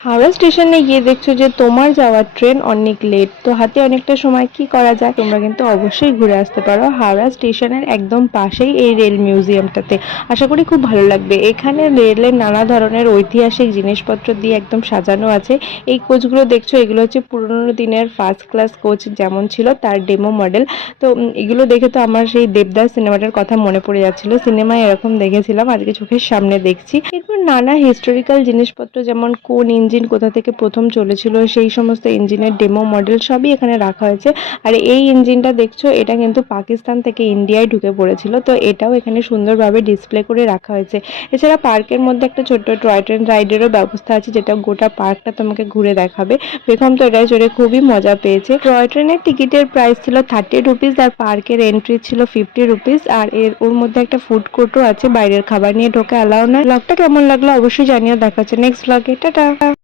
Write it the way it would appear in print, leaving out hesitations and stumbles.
হাওড়া স্টেশনে গিয়ে দেখছো যে তোমার যাওয়ার ট্রেন অনেক লেট, তো হাতে অনেকটা সময়, কি করা যায়? তোমরা কিন্তু অবশ্যই ঘুরে আসতে পারো হাওড়া স্টেশনের একদম পাশেই এই রেল মিউজিয়ামটাতে। আশা করি খুব ভালো লাগবে। এখানে রেলের নানা ধরনের ঐতিহাসিক জিনিসপত্র দিয়ে একদম সাজানো আছে। এই কোচগুলো দেখছো, এগুলো হচ্ছে পুরোনো দিনের ফার্স্ট ক্লাস কোচ যেমন ছিল তার ডেমো মডেল। তো এগুলো দেখে তো আমার সেই দেবদাস সিনেমাটার কথা মনে পড়ে যাচ্ছিল। সিনেমায় এরকম দেখেছিলাম, আজকে চোখের সামনে দেখছি। এরপর নানা হিস্টোরিক্যাল জিনিসপত্র, যেমন কোন ইঞ্জিন কোথা থেকে প্রথম চলেছিল সেই সমস্ত ইঞ্জিনের ডেমো মডেল সবই এখানে রাখা হয়েছে। আর এই ইঞ্জিনটা দেখছো, এটা কিন্তু পাকিস্তান থেকে ইন্ডিয়ায় ঢুকে পড়েছিল, তো এটাও এখানে সুন্দরভাবে ডিসপ্লে করে রাখা হয়েছে। এছাড়া পার্কের মধ্যে একটা ছোট্ট টয় ট্রেন রাইডেরও ব্যবস্থা আছে, যেটা গোটা পার্কটা তোমাকে ঘুরে দেখাবে। বেগম তো এটাই চড়ে খুবই মজা পেয়েছে। টয় ট্রেনের টিকিটের প্রাইস ছিল 30 রুপিস আর পার্কের এন্ট্রি ছিল 50 রুপিস। আর ওর মধ্যে একটা ফুড কোর্টও আছে, বাইরের খাবার নিয়ে ঢোকে অ্যালাউ নয়। ব্লগটা কেমন লাগলো অবশ্যই জানিও। দেখা হচ্ছে নেক্সট ব্লগে। টাটা।